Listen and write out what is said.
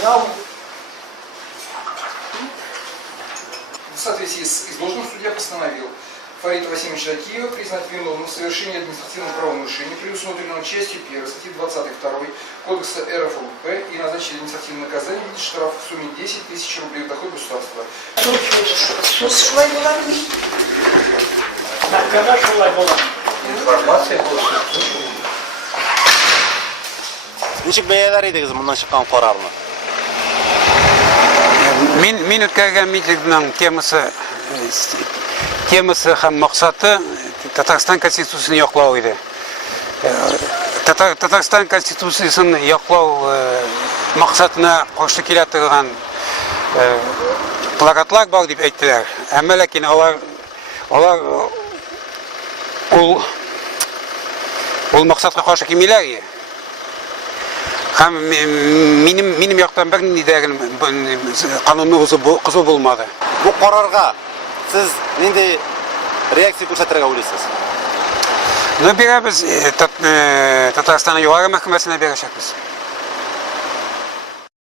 В соответствии с изложенным судья постановил Фарита Васильевича Акиева признать виновным в совершении административного правонарушения, предусмотренного частью 1 статьи 22 Кодекса РФ ЛП и назначить административное наказание в виде штрафа в сумме 10 тысяч рублей в доход государства. Информация была. Ничек бәяләр идегез моннан чыккан карарны? Мин үткәргән митингның темасы һәм максаты Татарстан Конституциясын яклау иде. Татарстан Конституциясын яклау максатына каршы килә торган плакатлар бар дип әйттеләр. Әмма ләкин алар ул максатка каршы килмиләр. Һәм минем яктан бер нидәгән канунны кызу булмады. Бу карарга сез нинди реакция күрсәтергә уйлыйсыз? Бирәбез Татарстан югары мәхкәмәсенә бирәчәкбез.